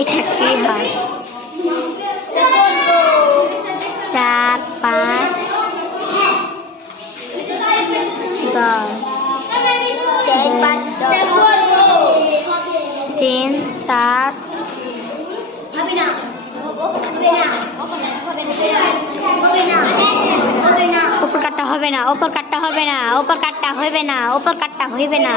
এটা কি হয়? 4 5 10 3 7 উপর কাটটা হবে না, উপর কাটটা হবে না, উপর কাটটা হইবে না, উপর কাটটা হইবে না।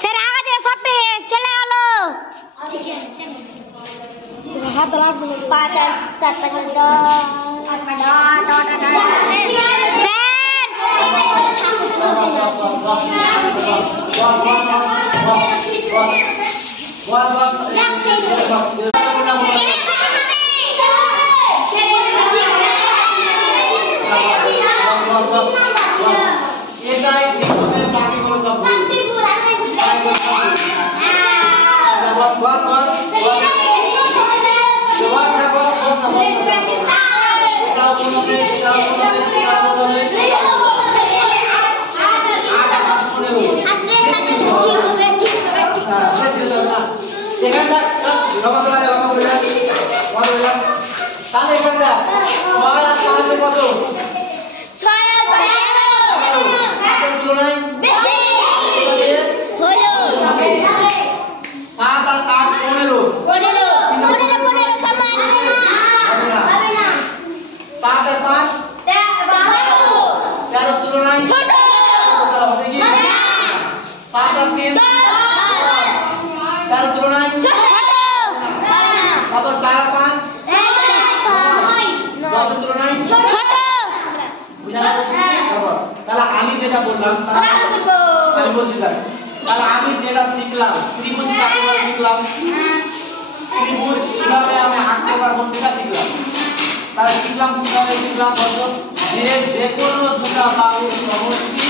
স্যার আগে সবটি চলে গেল। 5 7 5 তাহলে আমি যেটা বললাম আমি বলছি তাহলে আমি যেটা শিখলাম ত্রিভুজ কাকে বলে শিখলাম, ত্রিভুজ কিভাবে আমি আঁকতে পারবো সেটা শিখলাম। তাহলে শিখলাম কিভাবে শিখলাম বলতো, যে কোনো দুটো বাহুর সমষ্টি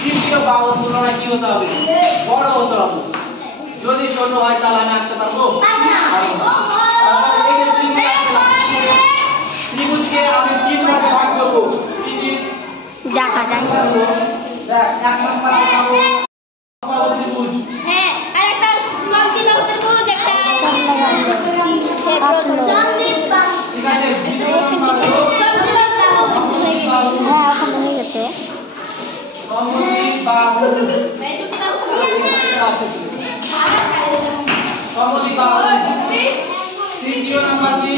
তৃতীয় বাহুর তুলনায় কি হতে হবে, বড় হতে হবে। যদি ছোট হয় তাহলে আমি আঁকতে পারবো ত্রিভুজকে আমি কিভাবে ভাগ করবো দেখা যায়। দেখ এক নাম্বার পাবো ত্রিভুজ, হ্যাঁ আর একটা লম্বিবাহু ত্রিভুজ, একটা ঠিক আছে দ্বিতীয় নাম্বার হ্যাঁ এখন হয়ে গেছে সমদ্বিবাহু, সমদ্বিবাহু। তৃতীয় নাম্বার কি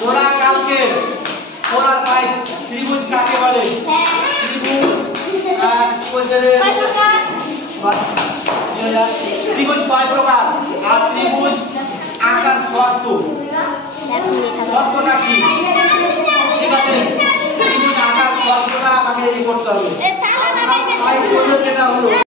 তোরা কালকে তোরা তাই ত্রিভুজ কাকে বলে, ত্রিভুজ কয় প্রকার আর ত্রিভুজ আকার শর্ত, শর্তটা কি, ঠিক আছে ত্রিভুজ আকার শর্তটা আমাকে করতে হবে। 5 পদের যেটা হলো